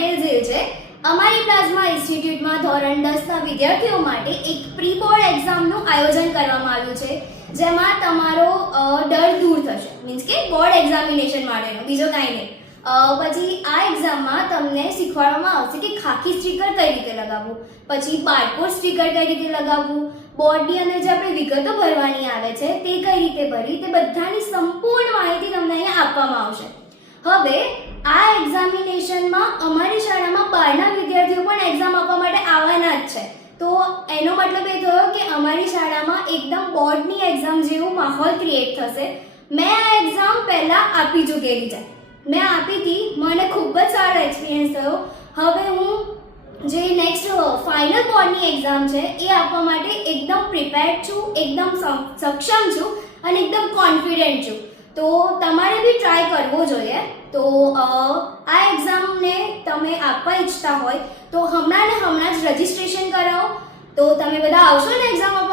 પટેલ ઝીલ છે. અમારી પ્લાઝમા ઇન્સ્ટિટ્યૂટમાં ધોરણ 10ના વિદ્યાર્થીઓ માટે એક પ્રી બોર્ડ એક્ઝામનું આયોજન કરવામાં આવ્યું છે, જેમાં તમારો ડર દૂર થશે. મીન્સ કે બોર્ડ એક્ઝામિનેશન માટેનો, બીજો કાંઈ નહીં. પછી આ એક્ઝામમાં તમને શીખવાડવામાં આવશે કે ખાકી સ્ટીકર કઈ રીતે લગાવવું, પછી બારકોડ સ્ટીકર કઈ રીતે લગાવવું, બોર્ડની અંદર જે આપણે વિગતો ભરવાની આવે છે તે કઈ રીતે ભરવી, તે બધાની સંપૂર્ણ માહિતી તમને અહીંયા આપવામાં આવશે. હવે આ એક્ઝામિનેશનમાં અમારી શાળામાં બહારના વિદ્યાર્થીઓ પણ એક્ઝામ આપવા માટે આવવાના જ છે. તો એનો મતલબ એ થયો કે અમારી શાળામાં એકદમ બોર્ડની એક્ઝામ જેવું માહોલ ક્રિએટ થશે. મેં આ એક્ઝામ પહેલાં આપી ચૂકેલી છે, મેં આપી હતી, મને ખૂબ જ સારો એક્સપિરિયન્સ થયો. હવે હું જે નેક્સ્ટ ફાઇનલ બોર્ડની એક્ઝામ છે એ આપવા માટે એકદમ પ્રિપેર્ડ છું, એકદમ સક્ષમ છું અને એકદમ કોન્ફિડન્ટ છું. તો તમારે બી ટ્રાય કરવો જોઈએ. તો આ એક્ઝામને તમે આપવા ઈચ્છતા હોય તો હમણાં જ રજિસ્ટ્રેશન કરાવો. તો તમે બધા આવશો ને એક્ઝામ આપવા?